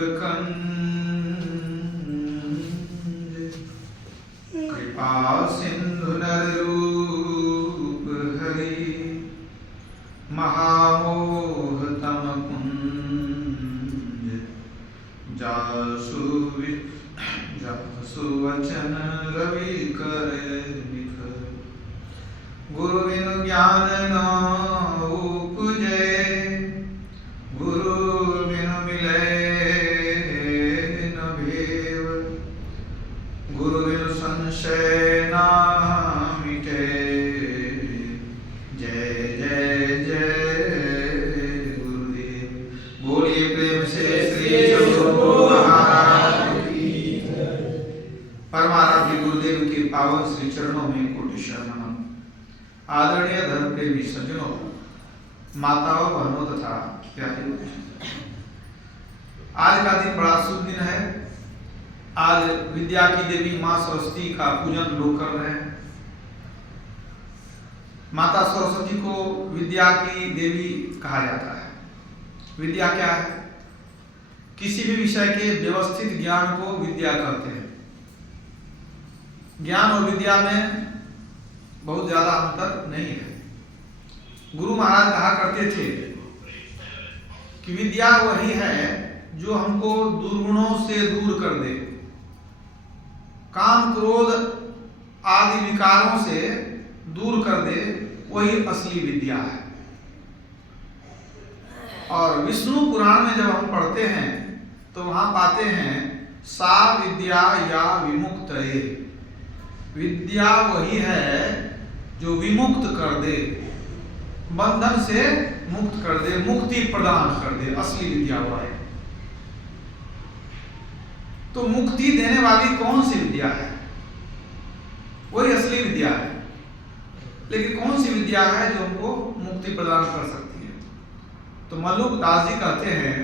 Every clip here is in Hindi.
कंज कृपा सिंधु नररूप हरि महामोह तम कुंज जासु वचन रवि करे निखर गुरु बिनु ज्ञान न उपजे गुरु बिनु मिले न भेव गुरु बिनु संशय न मिटे जय जय जय गुरुदेव। बोलिए प्रेम से श्री सद्गुरु महाराज की जय। परमाराध्य गुरुदेव के पावन श्री चरणों में कोटि शरणम। आदरणीय धर्म प्रेमी सज्जनों, माताओं, बहनों तथा प्यारे, आज का दिन बड़ा शुभ दिन है। आज विद्या की देवी मां सरस्वती का पूजन लोग कर रहे हैं। माता सरस्वती को विद्या की देवी कहा जाता है। विद्या क्या है? किसी भी विषय के व्यवस्थित ज्ञान को विद्या कहते हैं। ज्ञान और विद्या में बहुत ज्यादा अंतर नहीं है। गुरु महाराज कहा करते थे कि विद्या वही है जो हमको दुर्गुणों से दूर कर दे, काम क्रोध आदि विकारों से दूर कर दे, वही असली विद्या है। और विष्णु पुराण में जब हम पढ़ते हैं तो वहां पाते हैं सा विद्या या विमुक्तये। विद्या वही है जो विमुक्त कर दे, बंधन से मुक्त कर दे, मुक्ति प्रदान कर दे, असली विद्या वह है। तो मुक्ति देने वाली कौन सी विद्या है? वही असली विद्या है। लेकिन कौन सी विद्या है जो हमको मुक्ति प्रदान कर सकती है? तो मल्लुक दास जी कहते हैं,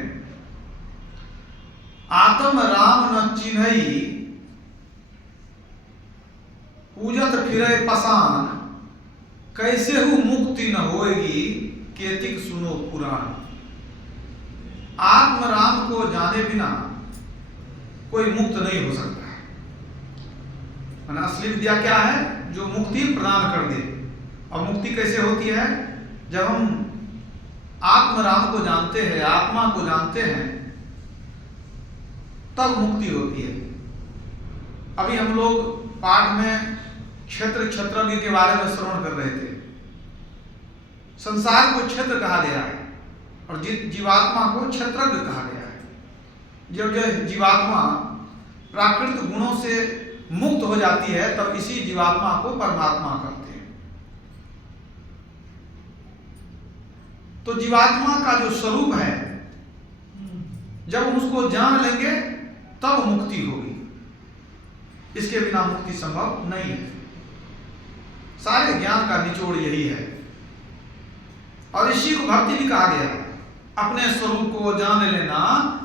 आत्म राम न चिन्हई पूजत फिरे पसान, कैसे हूं मुक्ति न होएगी केतिक सुनो पुराण। आत्म राम को जाने बिना कोई मुक्त नहीं हो सकता है। असली विद्या क्या है? जो मुक्ति प्रदान कर दे। और मुक्ति कैसे होती है? जब हम आत्म राम को जानते हैं, आत्मा को जानते हैं, तब मुक्ति होती है। अभी हम लोग पाठ में क्षेत्र क्षेत्रज्ञ के बारे में श्रवण कर रहे थे। संसार को क्षेत्र कहा गया है और जीवात्मा को क्षेत्रज्ञ कहा गया है। जब जीवात्मा प्राकृत गुणों से मुक्त हो जाती है तब इसी जीवात्मा को परमात्मा कहते हैं। तो जीवात्मा का जो स्वरूप है, जब हम उसको जान लेंगे तब मुक्ति होगी। इसके बिना मुक्ति संभव नहीं है। सारे ज्ञान का निचोड़ यही है। और इसी को भक्ति भी कहा गया है। अपने स्वरूप को जान लेना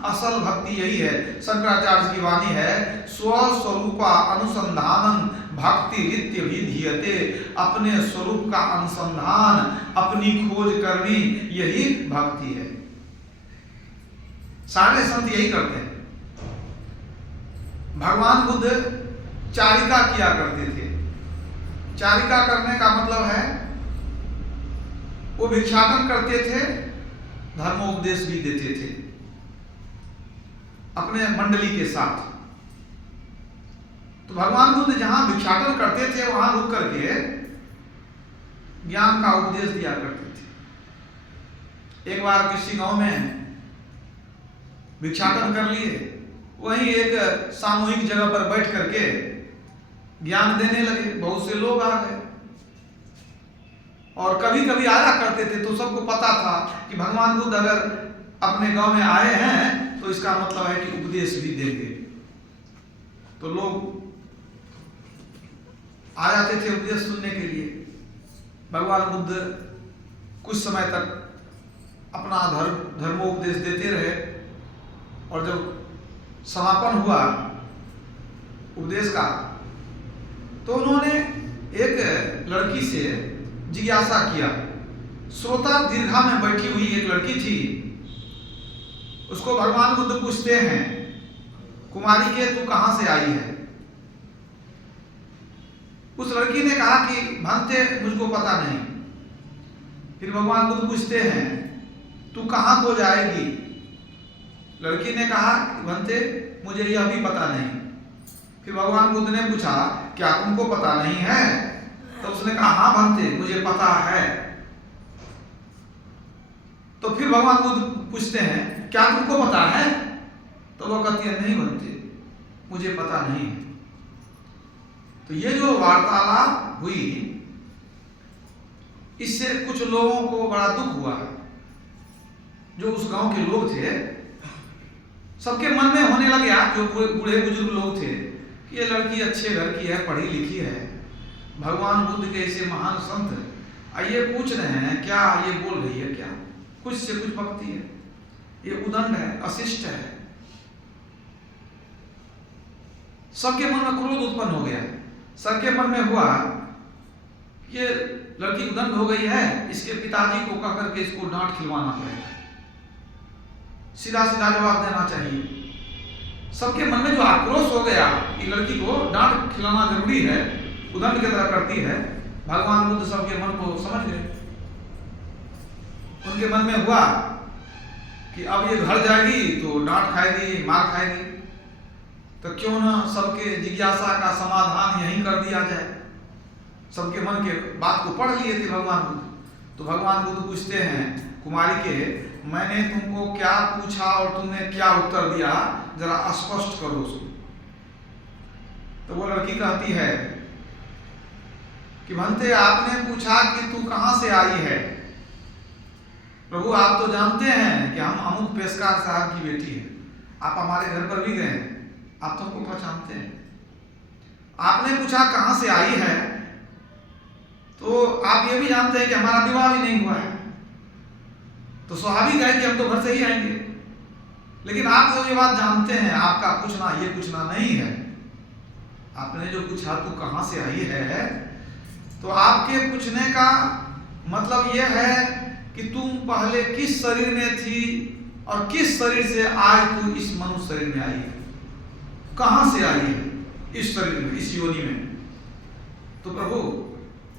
असल भक्ति यही है। शंकराचार्य की वाणी है, स्वस्वरूपा अनुसंधानम भक्ति रित्य विधीयते। अपने स्वरूप का अनुसंधान, अपनी खोज करनी, यही भक्ति है। सारे संत यही करते हैं। भगवान बुद्ध चारिका किया करते थे। चारिका करने का मतलब है वो भिक्षाटन करते थे, धर्मोपदेश भी देते थे अपने मंडली के साथ। तो भगवान बुद्ध जहां भिक्षाटन करते थे वहां रुक करके ज्ञान का उपदेश दिया करते थे। एक बार किसी गांव में भिक्षाटन कर लिए, वहीं एक सामूहिक जगह पर बैठ करके ज्ञान देने लगे। बहुत से लोग आ गए और कभी कभी आया करते थे। तो सबको पता था कि भगवान बुद्ध अगर अपने गांव में आए हैं तो इसका मतलब है कि उपदेश भी देंगे। तो लोग आ जाते थे उपदेश सुनने के लिए। भगवान बुद्ध कुछ समय तक अपना धर्मोपदेश देते रहे और जब समापन हुआ उपदेश का तो उन्होंने एक लड़की से जिज्ञासा किया। श्रोता दीर्घा में बैठी हुई एक लड़की थी उसको भगवान बुद्ध पूछते हैं, कुमारी के तू कहां से आई है? उस लड़की ने कहा कि भंते मुझको पता नहीं। फिर भगवान बुद्ध पूछते हैं, तू कहां को जाएगी? लड़की ने कहा कि भंते मुझे यह भी पता नहीं। फिर भगवान बुद्ध ने पूछा, क्या तुमको पता नहीं है? तो उसने कहा, हाँ भंते मुझे पता है। तो फिर भगवान बुद्ध पूछते हैं, क्या तुमको पता है? तो वह कहती है, नहीं भंते मुझे पता नहीं है। तो ये जो वार्तालाप हुई, इससे कुछ लोगों को बड़ा दुख हुआ। जो उस गांव के लोग थे, सबके मन में होने लग गया, जो बूढ़े बुजुर्ग लोग थे, कि ये लड़की अच्छे घर की है, पढ़ी लिखी है, भगवान बुद्ध के ऐसे महान संत ये पूछ रहे हैं, क्या ये बोल रही है? क्या कुछ से कुछ भक्ति है? ये उदंड है, अशिष्ट है। सबके मन में क्रोध उत्पन्न हो गया। सबके मन में हुआ, ये लड़की उदंड हो गई है, इसके पिताजी को कह करके इसको डांट खिलवाना पड़ेगा, सीधा सीधा जवाब देना चाहिए। सबके मन में जो आक्रोश हो गया कि लड़की को डांट खिलाना जरूरी है, उदंड की तरह करती है, भगवान बुद्ध सबके मन को समझ गए। उनके मन में हुआ कि अब ये घर जाएगी तो डांट खाएगी, मार खाएगी, तो क्यों ना सबके जिज्ञासा का समाधान यहीं कर दिया जाए। सबके मन के बात को पढ़ लिए थे भगवान बुद्ध। तो भगवान बुद्ध पूछते हैं, कुमारी के मैंने तुमको क्या पूछा और तुमने क्या उत्तर दिया, जरा स्पष्ट करो उसको। तो वो लड़की कहती है कि भंते आपने पूछा कि तू कहां से आई है? प्रभु आप तो जानते हैं कि हम अमुक पेशकार साहब की बेटी है, आप हमारे घर पर भी गए, आप तो हमको पहचानते हैं। आपने पूछा कहां से आई है, तो आप ये भी जानते हैं कि हमारा विवाह भी नहीं हुआ है, तो स्वाभाविक है कि हम तो घर से ही आएंगे। लेकिन आप जो ये बात जानते हैं, आपका पूछना ये पूछना नहीं है। आपने जो पूछा तू कहां से आई है, तो आपके पूछने का मतलब यह है कि तुम पहले किस शरीर में थी और किस शरीर से आज तू इस मनुष्य शरीर में आई है, कहां से आई है इस शरीर में, इस योनि में। तो प्रभु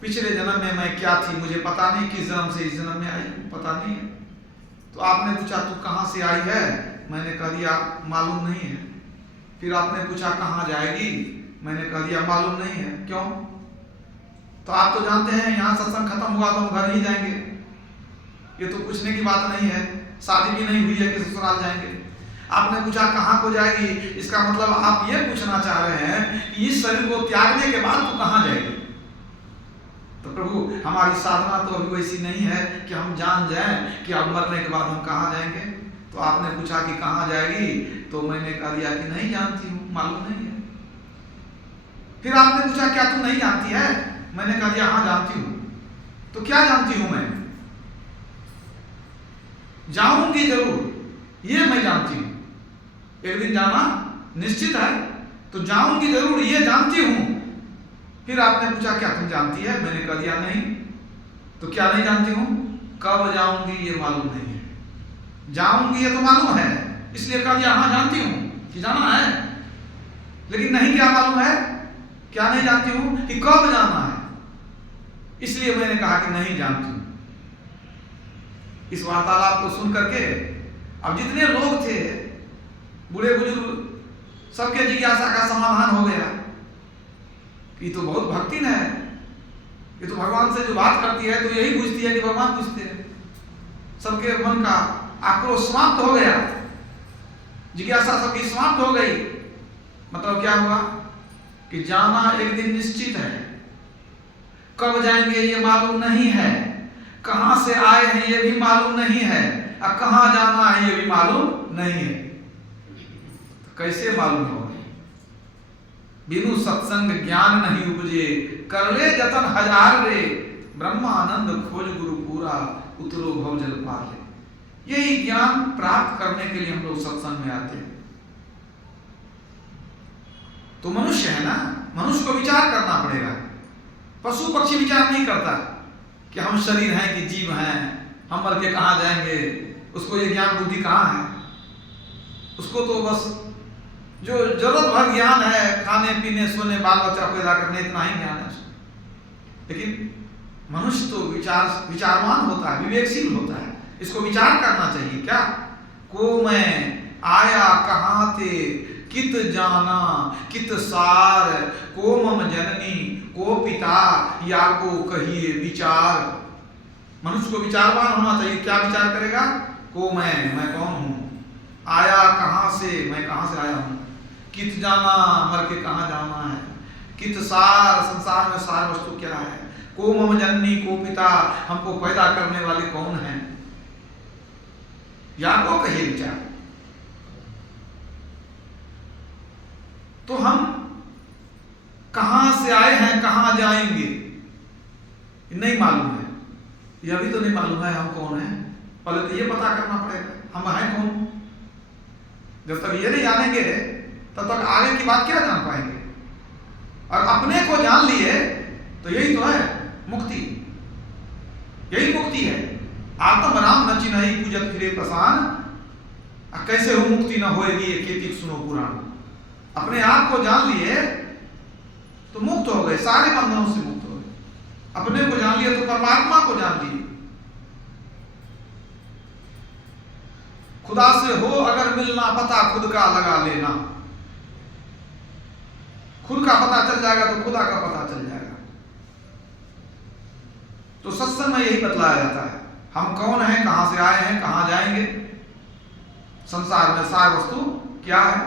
पिछले जन्म में मैं क्या थी मुझे पता नहीं, किस जन्म से इस जन्म में आई पता नहीं है। तो आपने पूछा तू कहां से आई है, मैंने कह दिया मालूम नहीं है। फिर आपने पूछा कहां जाएगी, मैंने कह दिया मालूम नहीं है। क्यों? तो आप तो जानते हैं यहाँ सत्संग खत्म हुआ तो हम घर ही जाएंगे, ये तो पूछने की बात नहीं है, शादी भी नहीं हुई है कि ससुराल जाएंगे। आपने पूछा कहां को जाएगी, इसका मतलब आप ये पूछना चाह रहे हैं कि इस शरीर को त्यागने के बाद तू कहां जाएगी। तो प्रभु हमारी साधना तो अभी वैसी नहीं है कि हम जान जाएं कि अब मरने के बाद हम कहां जाएंगे। तो आपने पूछा कि कहां जाएगी, तो मैंने कह दिया कि नहीं जानती हूं, मालूम नहीं है। फिर आपने पूछा क्या तू नहीं जानती है, मैंने कह दिया हाँ जानती हूं। तो क्या जानती हूं मैं? जाऊंगी जरूर, ये मैं जानती हूं, एक दिन जाना निश्चित है, तो जाऊंगी जरूर ये जानती हूं। फिर आपने पूछा क्या तुम जानती है, मैंने कह दिया नहीं। तो क्या नहीं जानती हूं? कब जाऊंगी ये मालूम नहीं है। जाऊंगी ये तो मालूम है, इसलिए कह दिया हाँ जानती हूं कि जाना है, लेकिन नहीं क्या मालूम है, क्या नहीं जानती हूं कि कब जाना है, इसलिए मैंने कहा कि नहीं जानती हूं। इस वार्तालाप को सुन करके अब जितने लोग थे, बूढ़े बुजुर्ग, सबके जिज्ञासा का समाधान हो गया। ये तो बहुत भक्तिन है, ये तो भगवान से जो बात करती है तो यही पूछती है कि भगवान पूछते हैं। सबके मन का आक्रोश समाप्त हो गया, जिज्ञासा सबकी समाप्त हो गई। मतलब क्या हुआ कि जाना एक दिन निश्चित है, कब जाएंगे ये मालूम नहीं है, कहां से आए हैं ये भी मालूम नहीं है, और कहां जाना है ये भी मालूम नहीं है। तो कैसे मालूम होगा? बिनु सत्संग ज्ञान नहीं उपजे, कर ले जतन हजार रे, ब्रह्मानंद खोज गुरु पूरा, उतरो भव जल पार ले। यही ज्ञान प्राप्त करने के लिए हम लोग सत्संग में आते हैं। तो मनुष्य है ना, मनुष्य को विचार करना पड़ेगा। पशु पक्षी विचार नहीं करता कि हम शरीर हैं कि जीव हैं, हम मर के कहां जाएंगे, उसको ये ज्ञान बुद्धि कहां है। उसको तो बस जो जरूरत भर ज्ञान है, खाने पीने सोने बाल बच्चा पैदा करने, इतना ही ज्ञान है उसको। लेकिन मनुष्य तो विचारवान होता है, विवेकशील होता है, इसको विचार करना चाहिए। क्या को मैं आया कहाँ थे, कित जाना कित सार, को मम जननी को पिता, या को कहिए विचार। मनुष्य को विचारवान होना चाहिए। क्या विचार करेगा? को मैं कौन हूँ, आया कहाँ से, मैं कहाँ से आया हूँ, कित जाना मर के कहाँ जाना है, कित सार संसार में सार वस्तु क्या है, को मम जननी को पिता, हमको पैदा करने वाले कौन है, या को कहिए विचार। तो हम कहां से आए हैं, कहां जाएंगे, नहीं मालूम है। यह भी तो नहीं मालूम है हम कौन हैं। पहले तो ये पता करना पड़ेगा हम हैं कौन। जब तक ये नहीं जानेंगे तब तक आगे की बात क्या जान पाएंगे। और अपने को जान लिए तो यही तो है मुक्ति, यही मुक्ति है। आत्म राम न चिन्हई पूजत फिरे प्रसान, कैसे हो मुक्ति न होएगी ये खेती सुनो पुराण। अपने आप को जान लिए तो मुक्त हो गए, सारे बंधनों से मुक्त हो गए। अपने को जान लिए तो परमात्मा को जान लिए। खुदा से हो अगर मिलना पता खुद का लगा लेना। खुद का पता चल जाएगा तो खुदा का पता चल जाएगा। तो सत्संग में यही बतलाया जाता है हम कौन हैं, कहां से आए हैं, कहां जाएंगे, संसार में सार वस्तु क्या है,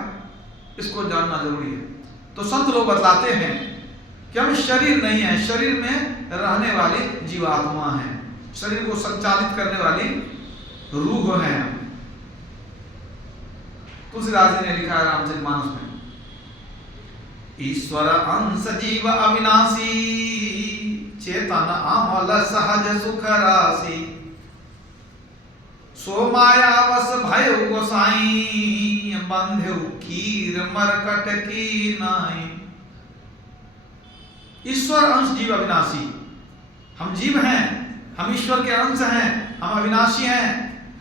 इसको जानना जरूरी है। तो संत लोग बतलाते हैं कि हम शरीर नहीं है, शरीर में रहने वाली जीवात्मा है, शरीर को संचालित करने वाली रूह है। तुलसीदास जी ने लिखा है रामचरितमानस में, ईश्वर अंश जीव अविनाशी, चेतन अमल सहज सुख राशि, सो माया बस भय गोसाई, बंधे कीर मरकट की नाई। ईश्वर अंश जीव अविनाशी, हम जीव हैं, हम ईश्वर के अंश हैं, हम अविनाशी हैं,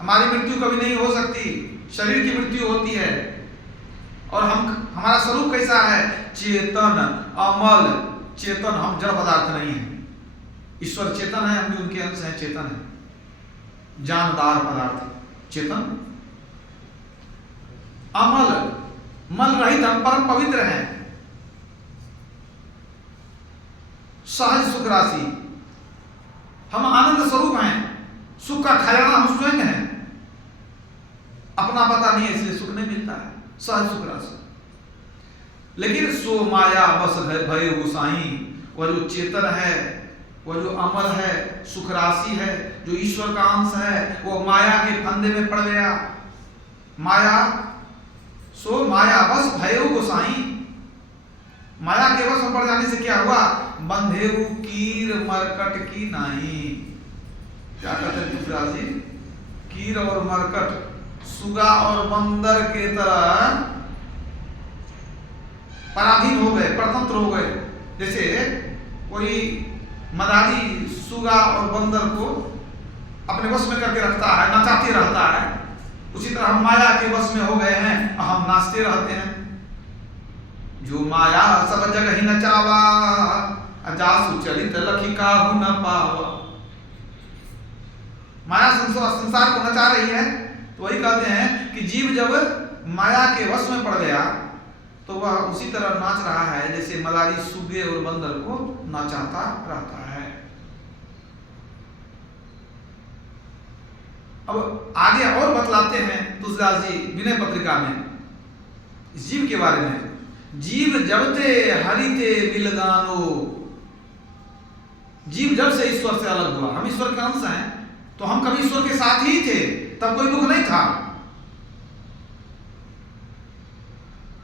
हमारी मृत्यु कभी नहीं हो सकती, शरीर की मृत्यु होती है। और हमारा स्वरूप कैसा है? चेतन अमल। चेतन, हम जड़ पदार्थ नहीं है। ईश्वर चेतन है, हम भी उनके अंश हैं, चेतन है, जानदार पदार्थ चेतन। अमल, मल रहित, हम परम पवित्र हैं। सहज सुख राशि, हम आनंद स्वरूप हैं, सुख का खजाना हम स्वयं हैं। अपना पता नहीं है इसलिए सुख नहीं मिलता है, सहज सुख राशि। लेकिन सो माया बस भय गोसाई, वह जो चेतन है, वह जो अमल है, सुख राशि है, जो ईश्वर का अंश है, वो माया के फंदे में पड़ गया। माया, सो माया बस भय गोसाई, माया के वश में पड़ जाने से क्या हुआ? बंधेरु कीर मरकट की नाई। क्या कहते हैं तुलसीदास जी? कीर और मरकट, सुगा और बंदर के तरह पराधीन हो गए, परतंत्र हो गए। जैसे कोई मदारी सुगा और बंदर को अपने वश में करके रखता है, नचाते रहता है, उसी तरह हम माया के वश में हो गए हैं, हम नाचते रहते हैं। जो माया सब जगह ही नचावा, अजासु चलित लखी काहू न पावा। माया संसार को नचा रही है। तो वही कहते हैं कि जीव जब माया के वश में पड़ गया तो वह उसी तरह नाच रहा है जैसे मदारी सुगे और बंदर को नाचाता रहता है। अब आगे और बतलाते हैं तुलसीदास जी विनय पत्रिका में जीव के बारे में। जीव जबते हरिते बिलदानो, जीव जब से ईश्वर से अलग हुआ, हम ईश्वर के अंश हैं, तो हम कभी ईश्वर के साथ ही थे, तब कोई दुख नहीं था।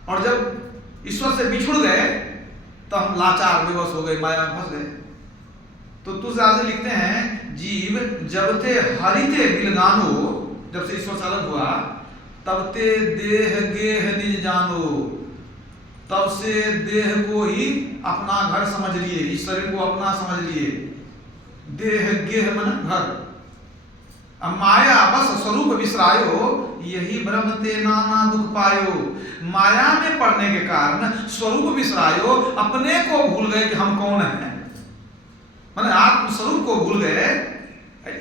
और जब ईश्वर से बिछुड़ गए तो हम लाचार विवश हो गए, माया में फंस गए। तो तुलसीदास जी लिखते हैं, जीव जब ते हरिते बिलगानो, जब से ईश्वर से अलग हुआ, तब ते देह गेह निज जानो, तब से देह को ही अपना घर समझ लिए, इस शरीर को अपना समझ लिए। देह गेह मन घर, अब माया बस स्वरूप विसरायो, यही ब्रह्म ते नाना दुख पायो। माया में पड़ने के कारण स्वरूप विसरायो, अपने को भूल गए कि हम कौन हैं, माने आत्म स्वरूप को भूल गए।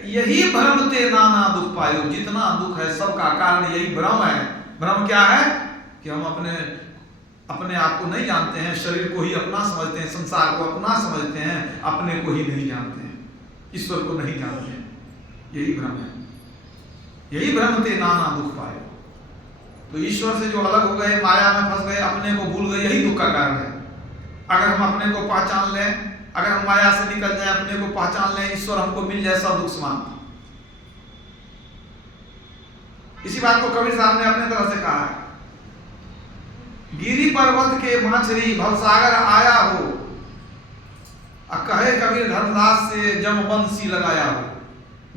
यही भ्रम ते नाना दुख पायो, जितना दुख है सबका कारण यही भ्रम है। भ्रम क्या है कि हम अपने आप को नहीं जानते हैं, शरीर को ही अपना समझते हैं, संसार को अपना समझते हैं, अपने को ही नहीं जानते हैं, ईश्वर को नहीं जानते हैं। यही भ्रम है, यही भ्रम ते नाना दुख पाए। तो ईश्वर से जो अलग हो गए, माया में फंस गए, अपने को भूल गए, यही दुख का कारण है। अगर हम अपने को पहचान लें, अगर हम माया से निकल जाए, अपने को पहचान लें, ईश्वर हमको मिल जाए, सब दुख समाप्त। इसी बात को कबीर साहब ने अपने तरह से कहा है, गिरी पर्वत के माछरी भवसागर आया हो, कहे कबीर धर्मदास से जम बंसी लगाया हो।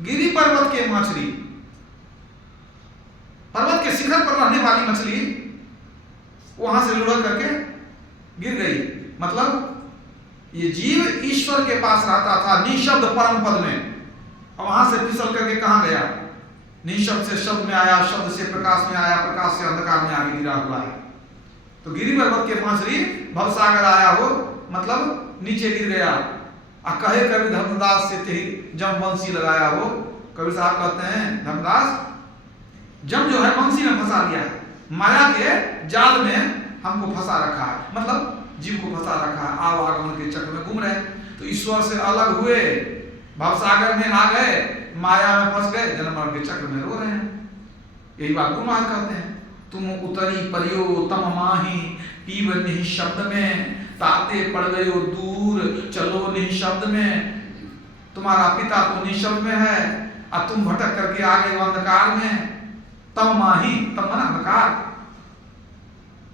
गिरी पर्वत के मछली, पर्वत के शिखर पर रहने वाली मछली वहां से लुढ़क करके गिर गई। मतलब ये जीव ईश्वर के पास रहता था निशब्द परम पद में, और वहां से फिसल करके कहां गया? निशब्द से शब्द में आया, शब्द से प्रकाश में आया, प्रकाश से अंधकार में आगे गिरा हुआ है। तो गिरी पर्वत के मछली भवसागर आया हो, मतलब नीचे गिर गया। कहे कवि धर्मदास से थे जम बंसी लगाया हो। कवि साहब कहते हैं धर्मदास, जम जो है बंसी में फंसा दिया है, माया के जाल में हमको फंसा रखा है, मतलब जीव को फंसा रखा है, आवागमन के चक्र में घूम रहे हैं। तो ईश्वर से अलग हुए, भवसागर में आ गए, माया में फंस गए, जन्म मरण के चक्र में रो रहे हैं। यही बात को महाराज कहते हैं, तुम उतरी परियो तम माही, पीव निःशब्द में, ताते पड़ गयो दूर, चलो निःशब्द में। तुम्हारा पिता तो निःशब्द में है, और तुम भटक करके आ गए अंधकार में। तम माही, तम माना अंधकार,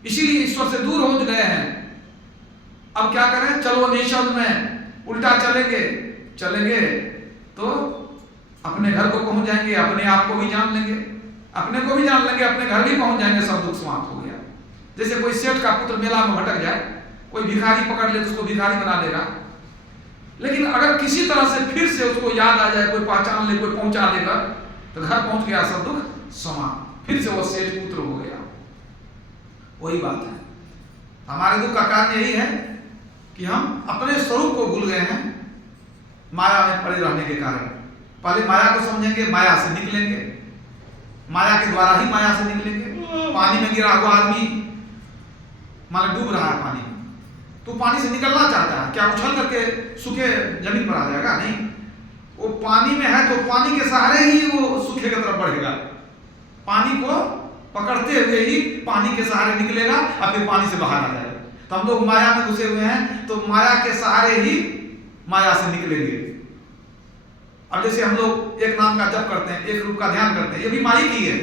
इसीलिए ईश्वर से दूर हो गए हैं। अब क्या करें? चलो निःशब्द में, उल्टा चलेंगे तो अपने घर को पहुंच जाएंगे, अपने आप को भी जान लेंगे, अपने को भी जान लेंगे, अपने घर भी पहुंच जाएंगे, सब दुख समाप्त हो गया। जैसे कोई सेठ का पुत्र मेला में भटक जाए, कोई भिखारी पकड़ ले तो उसको भिखारी बना देगा, लेकिन अगर किसी तरह से फिर से उसको याद आ जाए, कोई पहचान ले, कोई पहुंचा देगा, तो घर पहुंच गया, सब दुख समाप्त, फिर से वो सेठ पुत्र हो गया। वही बात है, हमारे दुख का कारण यही है कि हम अपने स्वरूप को भूल गए हैं, माया में पड़े रहने के कारण। पहले माया को समझेंगे, माया से निकलेंगे, माया के द्वारा ही माया से निकलेंगे। पानी में गिरा हुआ आदमी मान डूब रहा है पानी में, तो पानी से निकलना चाहता है, क्या उछल करके सूखे जमीन पर आ जाएगा? नहीं, वो पानी में है तो पानी के सहारे ही वो सूखे की तरफ बढ़ेगा, पानी को पकड़ते हुए ही पानी के सहारे निकलेगा और फिर पानी से बाहर आ जाएगा। तो हम लोग माया में घुसे हुए हैं, तो माया के सहारे ही माया से निकलेंगे। अब जैसे हम लोग एक नाम का जप करते हैं, एक रूप का ध्यान करते हैं, ये भी माया की है,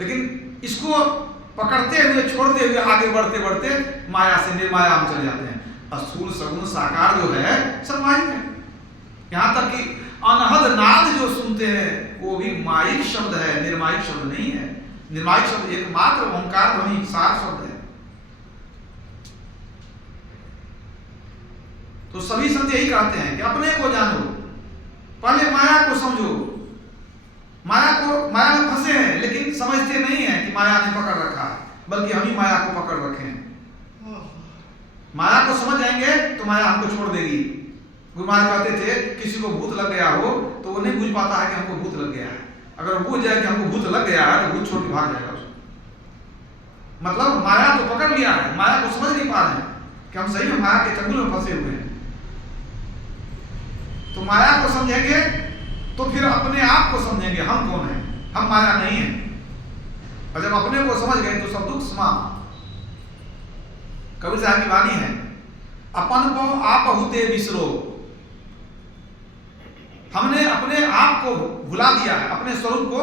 लेकिन इसको पकड़ते हुए, छोड़ते हुए, आगे बढ़ते बढ़ते माया से निर्माया हम चले जाते हैं। स्थूल सगुण साकार जो है सब माया है। यहां तक कि अनहद नाद जो सुनते हैं वो भी माइक शब्द है, निर्मायिक शब्द नहीं है। निर्मायिक शब्द एकमात्र ओंकार ध्वनि सार शब्द है। तो सभी संत यही कहते हैं कि अपने को जानो, पहले माया को समझो। माया में फंसे हैं, लेकिन समझते नहीं है कि माया ने पकड़ रखा है, बल्कि हम ही माया को पकड़ रखे हैं। माया को समझ जाएंगे तो माया हमको छोड़ देगी। गुरु महाराज कहते थे, किसी को भूत लग गया हो तो वो नहीं बुझ पाता है कि हमको भूत लग गया है। अगर वो बुझ जाए कि हमको भूत लग गया है तो भूत छोड़ के भाग जाएगा उसको। मतलब माया तो पकड़ लिया है, माया को समझ नहीं पा रहे हैं कि हम सही में माया के चंगुल में फंसे हुए हैं। तो माया को समझेंगे तो फिर अपने आप को समझेंगे, हम कौन है, हम माया नहीं है। और जब अपने को समझ गए तो सब दुख समाप्त। कबीर साहब की वाणी है, अपन को आप हुते बिसरो। हमने अपने आप को भुला दिया है, अपने स्वरूप को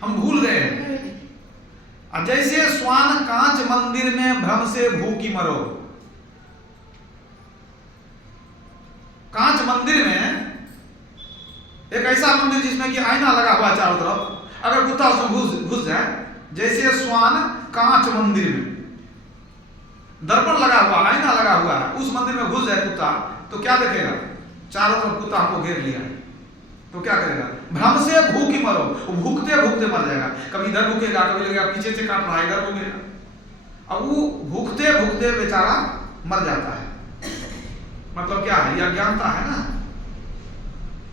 हम भूल गए हैं। जैसे स्वान कांच मंदिर में भ्रम से भूखी मरो। कांच मंदिर में एक ऐसा मंदिर जिसमें कि आईना लगा हुआ चारों तरफ, अगर कुत्ता उसमें घुस जाए, जैसे स्वान कांच मंदिर में दर्पण लगा हुआ, आईना लगा हुआ है, उस मंदिर में घुस जाए कुत्ता तो क्या देखेगा? चारों तरफ कुत्ता हमको घेर लिया, तो क्या करेगा? भ्रम से भूख ही मरो, वो भूखते भूखते मर जाएगा। कभी इधर भूखेगा, कभी लगेगा पीछे से काट रहा है, इधर भूखेगा। अब वो भूखते भूखते बेचारा मर जाता है। मतलब क्या है? यह अज्ञानता है ना।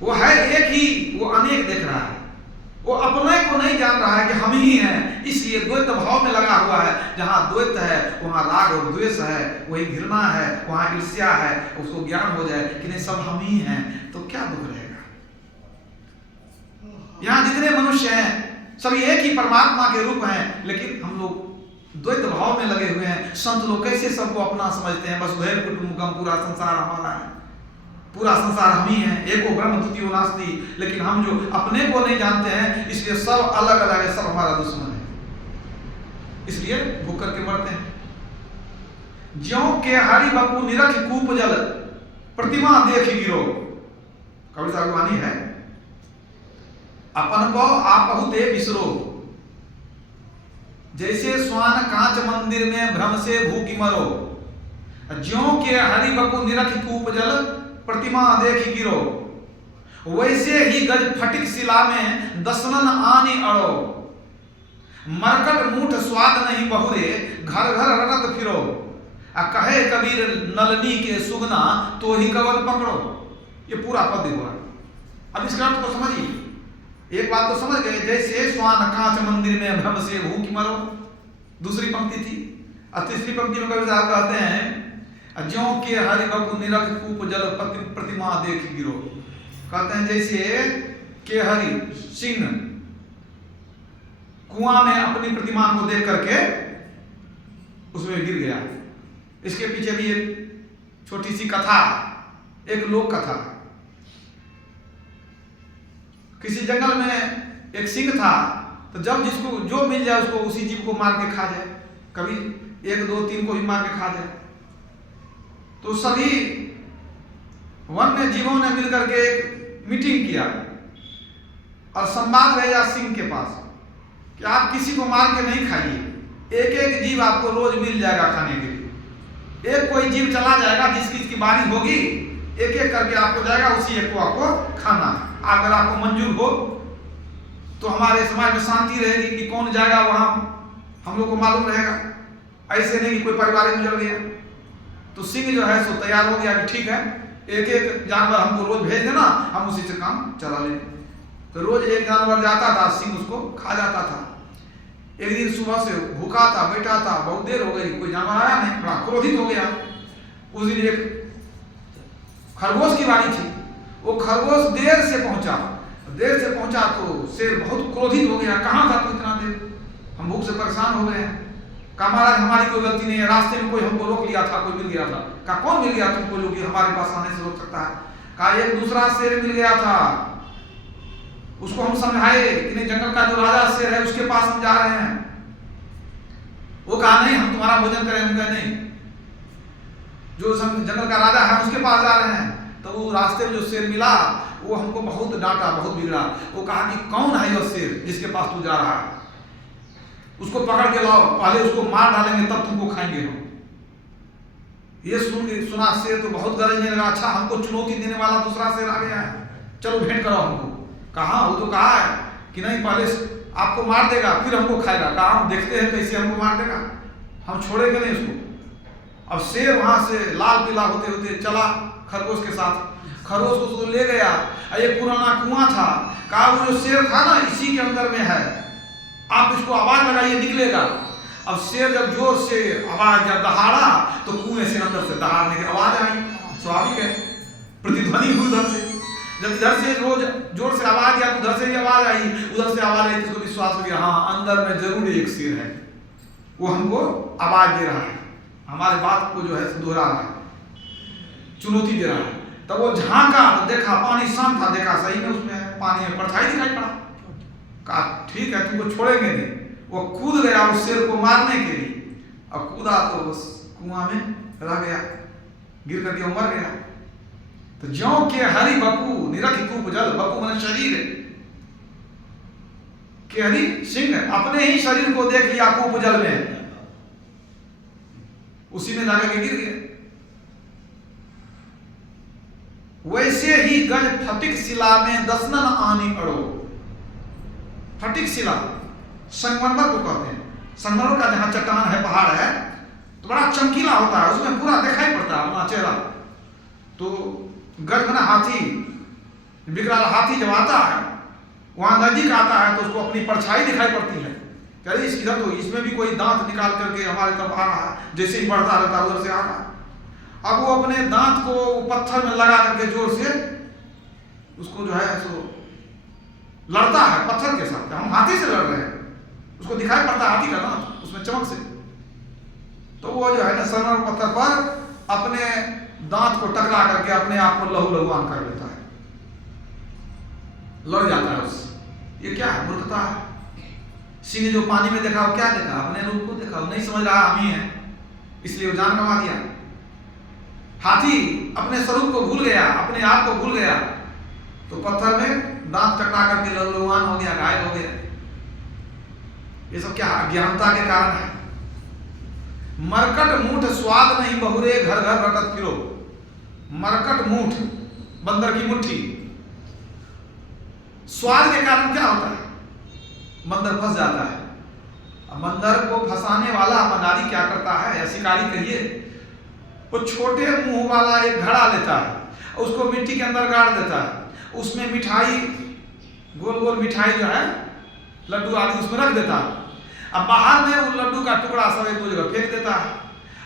वो है एक ही, वो अनेक देख रहा है, वो अपने को नहीं जान रहा है कि हम ही हैं, इसलिए द्वैत भाव में लगा हुआ है। जहां द्वैत है वहां राग और द्वेष है, वही घृणा है, वहां ईर्ष्या है। उसको ज्ञान हो जाए कि नहीं सब हम ही हैं, तो क्या दुख रहेगा? यहाँ जितने मनुष्य हैं सभी एक ही परमात्मा के रूप हैं, लेकिन हम लोग द्वैत भाव में लगे हुए हैं। संत लोग कैसे सबको अपना समझते हैं, वसुधैव कुटुंबकम, पूरा संसार हमारा है, पूरा संसार हम ही है, एको ब्रह्म द्वितीयो नास्ति। लेकिन हम जो अपने को नहीं जानते हैं, इसलिए सब अलग अलग है, सब हमारा दुश्मन है, इसलिए भूख करके मरते हैं। ज्यों के हरि बपू निरख कूप जल, प्रतिमा देख गिरो। कबीर साहब की वाणी है, अपन को आप बहुते बिसरो, जैसे स्वान कांच मंदिर में भ्रम से भूखी मरो। ज्यों के हरि बपू निरख कूप जल, प्रतिमा देख गिरो, वैसे ही गज फटिक शिला में दसनन आनी अड़ो। मरकट मूठ स्वाद नहीं बहुरे, घर घर रटत फिरो। कहे कबीर नलनी के सुगना, तो ही कवन पकड़ो। ये पूरा पद हुआ। अब इसका अर्थ को समझिए। एक बात तो समझ गए, जैसे स्वान कांच मंदिर में भ्रम से भूखी मरो, दूसरी पंक्ति थी। और तीसरी पंक्ति में कबीर साहब कहते हैं, ज्यों के हरि बपू निरख कूप जल, प्रतिमा देख गिरो। कहते हैं जैसे के हरि सिंह कुआं में अपनी प्रतिमा को देख करके उसमें गिर गया। इसके पीछे भी एक छोटी सी कथा, एक लोक कथा। किसी जंगल में एक सिंह था, तो जब जिसको जो मिल जाए उसको उसी जीव को मार के खा जाए, कभी 1 2 3 को भी मार के खा जाए। तो सभी वन्य जीवों ने मिलकर के एक मीटिंग किया और संवाद भेजा सिंह के पास कि आप किसी को मार के नहीं खाइए, एक एक जीव आपको रोज मिल जाएगा खाने के लिए। एक कोई जीव चला जाएगा, जिसकी बारी होगी एक एक करके आपको जाएगा, उसी एक को आपको खाना। अगर आपको मंजूर हो तो हमारे समाज में शांति रहेगी कि कौन जाएगा वहां हम लोग को मालूम रहेगा। ऐसे नहीं कि कोई परिवार में गुजर गया। तो सिंह जो है सो तैयार हो गया कि ठीक है, एक एक जानवर हमको रोज भेज देना, हम उसी से काम चला लेंगे। तो रोज एक जानवर जाता था, सिंह उसको खा जाता था। एक दिन सुबह से भूखा था, बैठा था, बहुत देर हो गई, कोई जानवर आया नहीं, बड़ा क्रोधित हो गया। उस दिन एक खरगोश की बारी थी, वो खरगोश देर से पहुंचा तो शेर बहुत क्रोधित हो गया, कहां था तू इतना देर, हम भूख से परेशान हो गए हैं। कहा महाराज हमारी कोई गलती नहीं है, रास्ते में कोई हमको रोक लिया था, कोई मिल गया था। कहा कौन मिल गया तुमको जो कि हमारे पास आने से रोक सकता है? कहा एक दूसरा शेर मिल गया था, उसको हम समझाए कि नहीं, जंगल का जो राजा शेर है उसके पास हम जा रहे हैं। वो कहा नहीं हम तुम्हारा भोजन करेंगे, नहीं, जो जंगल का राजा है उसके पास जा रहे हैं। तो वो रास्ते में जो शेर मिला वो हमको बहुत डांटा, बहुत बिगड़ा। वो कहा कि कौन है यह शेर जिसके पास तू जा रहा है, उसको पकड़ के लाओ, पहले उसको मार डालेंगे तब तुमको खाएंगे हम। ये सुना शेर तो बहुत गरजने लगा, अच्छा हमको चुनौती देने वाला दूसरा शेर आ गया है, चलो भेंट करो हमको। कहा वो तो कहा है कि नहीं पहले आपको मार देगा फिर हमको खाएगा। कहा हम देखते हैं कैसे हमको मार देगा, हम छोड़ेंगे नहीं उसको। अब शेर वहां से लाल पीला होते होते चला खरगोश के साथ, खरगोश को उसको ले गया। एक पुराना कुआं था, कहा वो जो शेर था ना इसी के अंदर में है, आप इसको आवाज लगाइए निकलेगा। अब शेर जब जोर से आवाज जब दहाड़ा तो कुएं से अंदर से दहाड़ने की आवाज आई, स्वाभाविक है, प्रतिध्वनि हुई उधर से। जब इधर से रोज जोर से आवाज या उधर से भी आवाज आई, उधर से आवाज आई, तो विश्वास हो गया हाँ अंदर में जरूर एक शेर है, वो हमको आवाज दे रहा है, हमारे बात को जो है दोहरा रहा है, चुनौती दे रहा है। तब वो झांका तो देखा पानी शांत था, देखा सही में उसमें पानी में परछाई दिखाई पड़ा। कहा ठीक है तुमको छोड़ेंगे नहीं। वो कूद गया उस शेर को मारने के लिए, अब कूदा तो उस कुआं में रह गया, गिर करके मर गया। तो ज्यों के हरि बपू निरख कूप जल, बपू माने शरीर के हरि सिंह अपने ही शरीर को देख लिया कूप जल में, उसी में जाकर के गिर गया। वैसे ही गज फटिक शिला में दसनन आनी अड़ो। फटिक शिला संगमरमर को कहते हैं। संगमरमर का जहां चट्टान है, पहाड़ है, तो बड़ा चमकीला होता है, उसमें पूरा दिखाई पड़ता है अपना चेहरा। तो गज में हाथी, विकराल हाथी जब आता है, वहां नजदीक आता है तो उसको अपनी परछाई दिखाई पड़ती है। कह रही इधर तो इसमें भी कोई दांत निकाल करके हमारे तरफ आ रहा है, जैसे ही बढ़ता रहता है उधर से आ रहा है। अब वो अपने दांत को पत्थर में लगा करके जोर से उसको जो है सो लड़ता है पत्थर के साथ। हम हाथी से लड़ रहे हैं, उसको दिखाई पड़ता है हाथी का दांत उसमें चमक से। तो वो जो है ना संगमरमर पत्थर पर अपने दांत को टकरा करके अपने आप को लहू लहुआन कर लेता है, लड़ जाता है उससे। ये क्या है? मूर्खता है। सिंह जो पानी में देखा वो क्या देखा? अपने रूप को देखा, वो नहीं समझ रहा हम ही है, इसलिए वो जान गंवा दिया। हाथी अपने स्वरूप को भूल गया, अपने आप को भूल गया, तो पत्थर में दांत टकरा करके लहूलुहान हो गया, घायल हो गया। ये सब क्या? अज्ञानता के कारण है। मरकट मूठ स्वाद नहीं बहुरे, घर घर रटत फिरो। मरकट मूठ, बंदर की मुट्ठी। स्वाद के कारण क्या होता है? बंदर फंस जाता है। अब बंदर को फंसाने वाला मदारी क्या करता है, या शिकारी कहिए, वो छोटे मुंह वाला एक घड़ा लेता है, उसको मिट्टी के अंदर गाड़ देता है, उसमें मिठाई, गोल गोल मिठाई जो है, लड्डू आदि उसमें रख देता है। अब बाहर में वो लड्डू का टुकड़ा सब एक दो जगह फेंक देता है।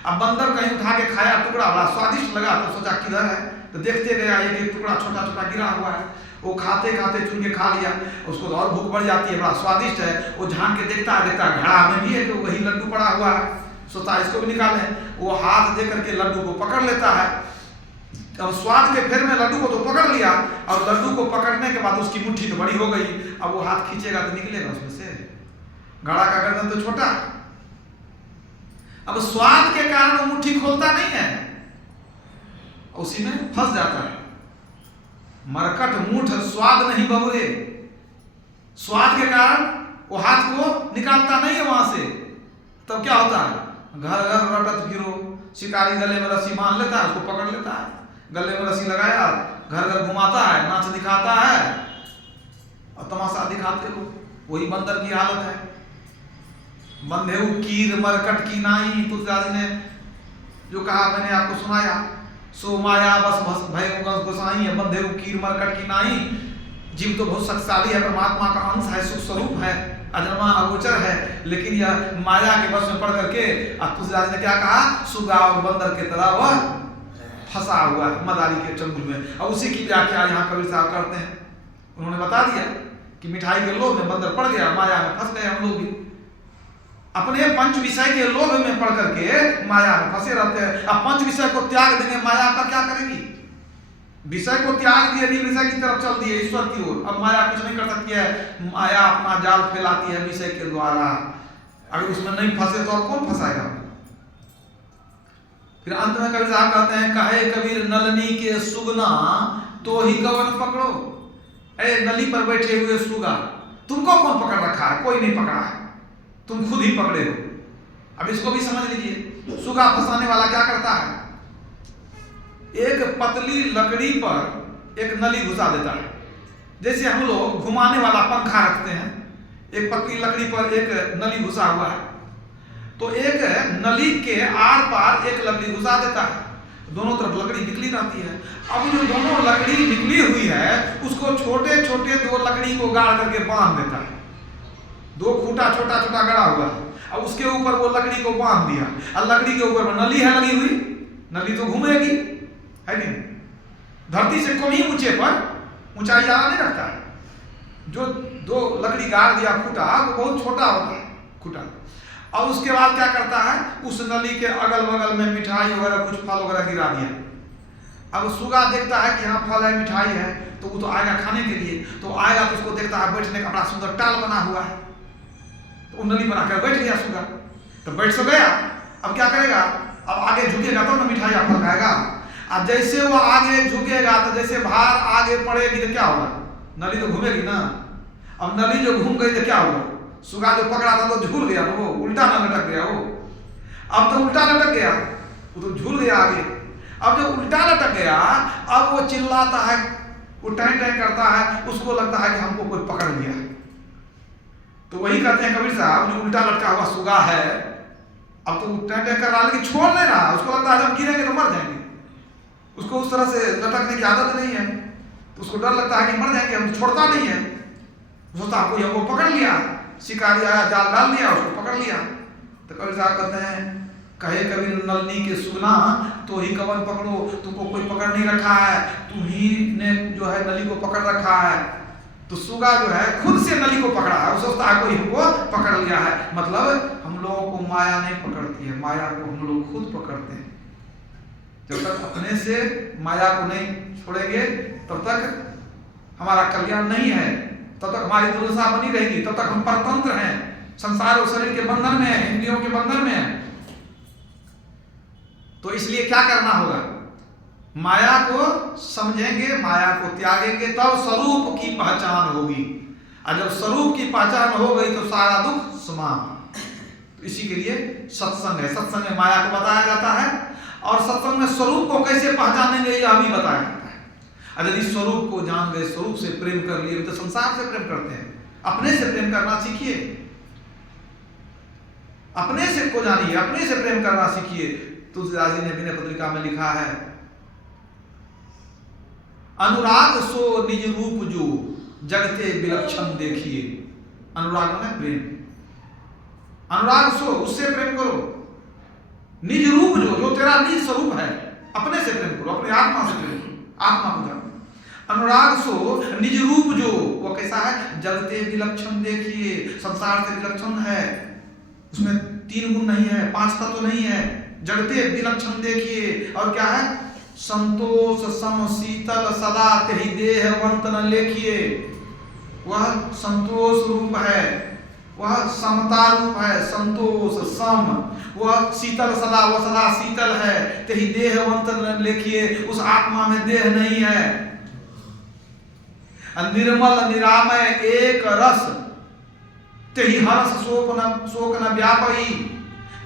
अब बंदर कहीं उठा के खाया, टुकड़ा बड़ा स्वादिष्ट लगा तो सोचा किधर है, तो देखते गया एक एक टुकड़ा छोटा छोटा गिरा हुआ है। वो खाते खाते चुन के खा लिया, उसको तो और भूख बढ़ जाती है, बड़ा स्वादिष्ट है। वो झांक के देखता है घड़ा में भी है तो वही लड्डू पड़ा हुआ है, सोचता है इसको भी निकाले। वो हाथ दे करके लड्डू को पकड़ लेता है। अब स्वाद के फेर में लड्डू को तो पकड़ लिया, और लड्डू को पकड़ने के बाद उसकी मुट्ठी तो बड़ी हो गई। अब वो हाथ खींचेगा तो निकलेगा उसमें से, घड़ा का गर्दन तो छोटा। अब स्वाद के कारण वो मुट्ठी खोलता नहीं है, उसी में फंस जाता है। मरकट मूठ स्वाद नहीं बहुरे, स्वाद के कारण वो हाथ को निकालता नहीं है वहां से। तब क्या होता है? घर घर रटत फिरो। शिकारी गले में रस्सी बांध लेता है, उसको पकड़ लेता है, गले में रस्सी लगाया, घर घर घुमाता है, नाच दिखाता है और तमाशा दिखाते हो। वही बंदर की हालत है। बंधेऊ कीर मरकट की नाई, तुलसीदास ने जो कहा मैंने आपको सुनाया, सो माया बस भय गोसाई है, बंधेऊ कीर मरकट की नाई। जीव तो बहुत शक्तिशाली है, परमात्मा का अंश है, सुख स्वरूप है, अजन्मा अगोचर है, लेकिन यह माया के बस में पड़ करके तुलसीदास ने क्या कहा? सुगा और बंदर के तरह वह फंसा हुआ है मदारी के चंगुल में। और उसी की व्याख्या यहाँ कबीर साहब करते हैं। उन्होंने बता दिया कि मिठाई के लोभ में बंदर पड़ गया, माया में फंस गए हम लोग भी। अपने पंच विषय के लोभ में पड़ करके माया में फंसे रहते हैं। अब पंच विषय को त्याग देंगे, माया का क्या करेगी? विषय को त्याग दिए, विषय की तरफ चल दिए, ईश्वर की ओर। अब माया कुछ नहीं कर सकती है, माया अपना जाल फैलाती है विषय के द्वारा। अगर उसमें नहीं फंसे तो और कौन फंसाएगा? फिर अंत में कबीर साहब कहते हैं, कहे कबीर नलनी के सुगना तो ही कवन पकड़ो। अरे नली पर बैठे हुए सुगा, तुमको कौन पकड़ रखा है? कोई नहीं पकड़ा है, तुम खुद ही पकड़े हो। अब इसको भी समझ लीजिए, सुगा फंसाने वाला क्या करता है? एक पतली लकड़ी पर एक नली घुसा देता है। जैसे हम लोग घुमाने वाला पंखा रखते हैं, एक पतली लकड़ी पर एक नली घुसा हुआ है, तो एक नली के आर पार एक लकड़ी घुसा देता है, दोनों तरफ लकड़ी निकली रहती है। अब जो दोनों लकड़ी निकली हुई है, उसको छोटे छोटे दो लकड़ी को गाड़ करके बांध देता है। दो खूंटा छोटा छोटा गड़ा हुआ है, अब उसके ऊपर वो लकड़ी को बांध दिया, और लकड़ी के ऊपर नली है लगी हुई, नली तो घूमेगी, है नहीं? धरती से कम ही ऊंचे पर, ऊंचाई ज्यादा नहीं रखता है। जो दो लकड़ी गाड़ दिया खूंटा, वो बहुत छोटा होता है खूंटा। और उसके बाद क्या करता है? उस नली के अगल बगल में मिठाई वगैरह कुछ फल वगैरह गिरा दिया। अब सुगा देखता है कि यहाँ फल है, मिठाई है, तो वो तो आएगा खाने के लिए। तो आएगा तो उसको देखता है बैठने का बड़ा सुंदर टाल बना हुआ है, तो नली बनाकर बैठ गया सुगा। तो बैठ तो गया, अब क्या करेगा? अब आगे झुकेगा तो ना मिठाई या फल खाएगा। अब जैसे वो आगे झुकेगा तो जैसे भार आगे पड़ेगी तो क्या होगा? नली तो घूमेगी ना। अब नली जो घूम गई तो क्या हुआ? सुगा जो पकड़ा था तो झूल गया, तो वो उल्टा ना लटक गया। वो अब तो उल्टा लटक गया, वो तो झूल गया आगे। अब जब उल्टा लटक गया, अब वो चिल्लाता है, वो टैं टैं करता है, उसको लगता है कि हमको कोई पकड़ लिया। तो वही कहते हैं कबीर साहब, जो उल्टा लटका हुआ सुगा है, अब तो टैं टैं कर रहा लेकिन छोड़ नहीं रहा, उसको लगता है जब गिरेंगे तो मर जाएंगे, उसको उस तरह से लटकने की आदत नहीं है, तो उसको डर लगता है कि मर जाएंगे, हम छोड़ता नहीं है, सोचता कोई हमको पकड़ लिया, शिकारी आया जाल डाल दिया, उसको पकड़ लिया। तो कबीर साहब कहते हैं, कहे कबीर नलनी के सुगना तो ही कवन पकड़ो, तुमको कोई पकड़ नहीं रखा है, तुम ही ने जो है नली को पकड़ रखा है। तो सुगा जो है खुद से नली को पकड़ा है, वो सोचता है कोई हमको पकड़ लिया है। मतलब हम लोगों को माया नहीं पकड़ती है, माया को हम लोग खुद पकड़ते हैं। जब तक अपने से माया को नहीं छोड़ेंगे तब तक हमारा कल्याण नहीं है, तब तक हमारी दुर्दशा बनी रहेगी, तब तक हम परतंत्र हैं, संसार और शरीर के बंधन में है, इंद्रियों के बंधन में है। तो इसलिए क्या करना होगा, माया को समझेंगे, माया को त्यागेंगे, तब स्वरूप की पहचान होगी। और जब स्वरूप की पहचान हो गई तो सारा दुख समाप्त। तो इसी के लिए सत्संग है, सत्संग में माया को बताया जाता है, और सत्संग में स्वरूप को कैसे पहचानेंगे यह भी बताया जाता है। और यदि स्वरूप को जान गए, स्वरूप से प्रेम कर लिए, तो संसार से प्रेम करते हैं, अपने से प्रेम करना सीखिए, अपने से को जानिए, अपने से प्रेम करना सीखिए। तुलसीदास जी ने विनय पत्रिका में लिखा है, अनुराग सो निज रूप जो जगते विलक्षण देखिए। अनुराग माने प्रेम, अनुराग सो उससे प्रेम करो, निज रूप जो तेरा निज स्वरूप है, अपने से प्रेम करो, अपने आत्मा से प्रेम करो, आत्मा को जानो। अनुराग सो निज रूप जो, वो कैसा है, जगते विलक्षण देखिए, संसार से विलक्षण है, उसमें 3 गुण नहीं है, 5 तत्व नहीं है, जगते विलक्षण देखिए। और क्या है, संतोष सम शीतल सदा तेहि देहवंत न लेखिए। वह संतोष रूप है, वह समता रूप है, संतोष सम, वह शीतल सदा, वह सदा शीतल है, तेहि देहवंत न लेखिए, उस आत्मा में देह नहीं है। निर्मल निरामय एक रस, तेहि हर्ष शोक न व्यापई,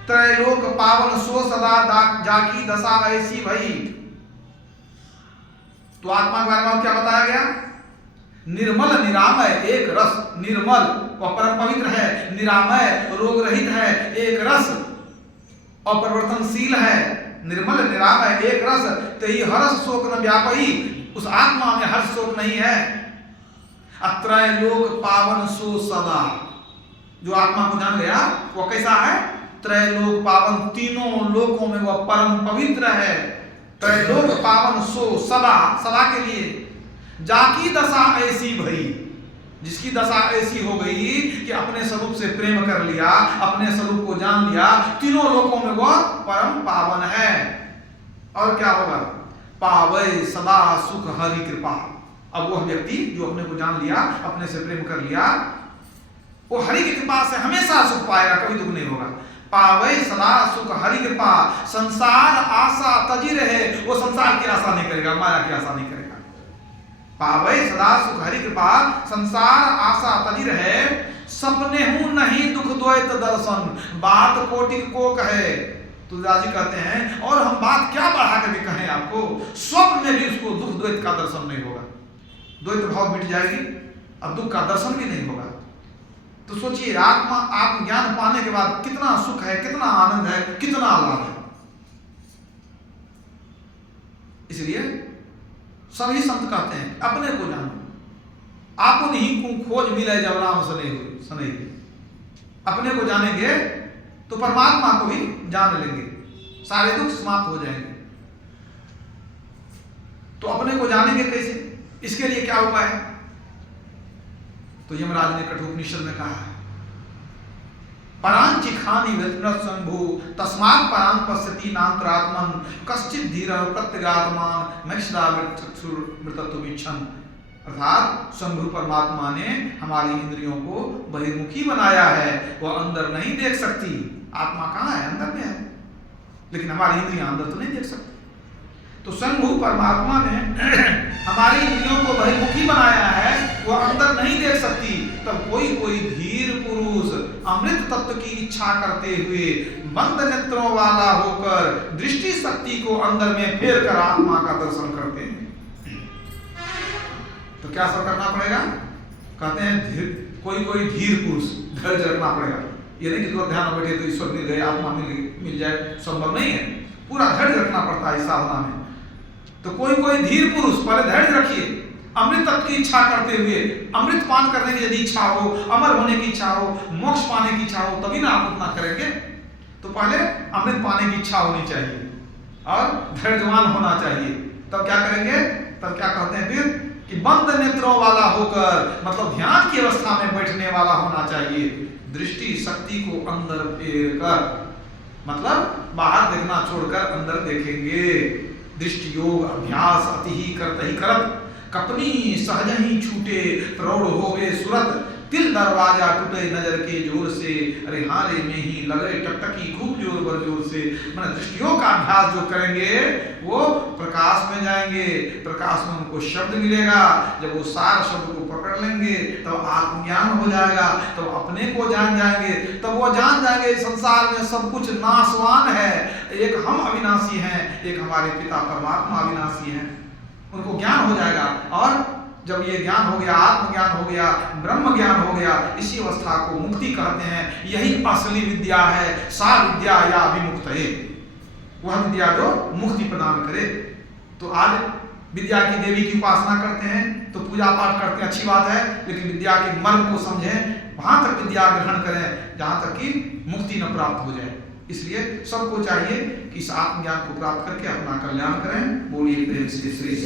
त्रैलोक पावन सो सदा जाकी दशा ऐसी भई। तो आत्मा के बारे में क्या बताया गया, निर्मल निरामय एक रस, निर्मल वह परम पवित्र है, निरामय रोग रहित है, एक रस अपरिवर्तनशील है, निर्मल निरामय एक रस, तेहि हर्ष शोक न व्यापई, उस आत्मा में हर्ष शोक नहीं है। त्रैलोक पावन सो सदा, जो आत्मा को जान गया वो कैसा है, त्रैलोक पावन, तीनों लोकों में वह परम पवित्र है। त्रैलोक पावन सो सदा, सदा के लिए, जाकी दशा ऐसी भई, जिसकी दशा ऐसी हो गई कि अपने स्वरूप से प्रेम कर लिया, अपने स्वरूप को जान लिया, तीनों लोकों में वह परम पावन है। और क्या होगा, पावै सदा सुख हरि कृपा। अब वह व्यक्ति जो अपने को जान लिया, अपने से प्रेम कर लिया, वो हरि की कृपा से हमेशा सुख पाएगा, कभी दुख नहीं होगा। पावै सदा सुख हरि कृपा, संसार आशा तजी रहे, वो संसार की आशा नहीं करेगा, माया की आशा नहीं करेगा। पावै सदा सुख हरि कृपा, संसार आशा तजी रहे, सपने हूं नहीं दुख द्वैत दर्शन, बात कोटि को कहे। तुलसीदास जी कहते हैं, और हम बात क्या बढ़ा करके कहें आपको, स्वप्न में भी उसको दुख द्वैत का दर्शन नहीं होगा, द्वैत भाव मिट जाएगी, अब दुख का दर्शन भी नहीं होगा। तो सोचिए, आत्मज्ञान पाने के बाद कितना सुख है, कितना आनंद है, कितना लाभ है। इसलिए सभी संत कहते हैं, अपने को जानो, आपको नहीं को खोज मिले जब राम सने। अपने को जानेंगे तो परमात्मा को भी जान लेंगे, सारे दुख समाप्त हो जाएंगे। तो अपने को जानेंगे कैसे, इसके लिए क्या उपाय है? तो यमराज ने कठोपनिषद में कहा है, परांचि खानी शंभु तस्मात् परां पश्यति नान्तरात्मन कश्चित् धीरः प्रत्यगात्मान मृतत्वमिच्छन्। अर्थात शंभु परमात्मा ने हमारी इंद्रियों को बहिर्मुखी बनाया है, वह अंदर नहीं देख सकती। आत्मा कहाँ है, अंदर में है, लेकिन हमारी इंद्रियां अंदर तो नहीं देख सकती। तो शंभु परमात्मा ने हमारी इंद्रियों को बहिर्मुखी बनाया है, वह अंदर नहीं देख सकती। तब कोई धीर पुरुष अमृत तत्व की इच्छा करते हुए मंद नेत्रों वाला होकर दृष्टि शक्ति को अंदर में फेर कर आत्मा का दर्शन करते हैं। तो क्या सब करना पड़ेगा? कहते हैं कोई धीर पुरुष धैर्य रखना पड़ेगा। ये नहीं कि तो ध्यान में बैठे तो ईश्वर मिल गए, आत्मा मिल जाए, संभव नहीं है। पूरा धैर्य रखना पड़ता है इस साधना में। तो कोई धीर पुरुष पहले धैर्य रखिए। अमृत तत्व की इच्छा करते हुए, अमृत पान करने की यदि इच्छा हो, अमर होने की इच्छा हो, मोक्ष पाने की इच्छा हो, तभी ना आप उतना करेंगे। तो पहले अमृत पाने की इच्छा होनी चाहिए और धैर्यवान होना चाहिए। तब क्या करेंगे? तब क्या कहते हैं फिर कि बंद नेत्रों वाला होकर, मतलब ध्यान की अवस्था में बैठने वाला होना चाहिए। दृष्टि शक्ति को अंदर फेर कर, मतलब बाहर देखना छोड़कर अंदर देखेंगे। दृष्टि योग अभ्यास अति ही करत ही करत कपनी सहज ही छूटे प्रौढ़ होवे सुरत तिल दरवाजा टूटे नजर के जोर से अरे हारे में ही लगे टकटकी खूब जोर बर जोर से। मैंने दृष्टियों का अभ्यास जो करेंगे वो प्रकाश में जाएंगे, प्रकाश में उनको शब्द मिलेगा। जब वो सार शब्द को पकड़ लेंगे तब तो आत्मज्ञान हो जाएगा, तब तो अपने को जान जाएंगे। तब वो जान जाएंगे संसार में सब कुछ नाशवान है, एक हम अविनाशी हैं, एक हमारे पिता परमात्मा अविनाशी हैं। उनको ज्ञान हो जाएगा। और जब ये ज्ञान हो गया, आत्मज्ञान हो गया, ब्रह्म ज्ञान हो गया, इसी अवस्था को मुक्ति कहते हैं। यही असली विद्या है। सा विद्या या विमुक्त है, वह विद्या जो मुक्ति प्रदान करे। तो आज विद्या की देवी की उपासना करते हैं, तो पूजा पाठ करते हैं, अच्छी बात है, लेकिन विद्या के मर्म को समझें, वहां तक विद्या ग्रहण करें जहां तक कि मुक्ति न प्राप्त हो जाए। इसलिए सबको चाहिए कि इस आत्मज्ञान को प्राप्त करके अपना कल्याण करें। बोलिए प्रेम से श्री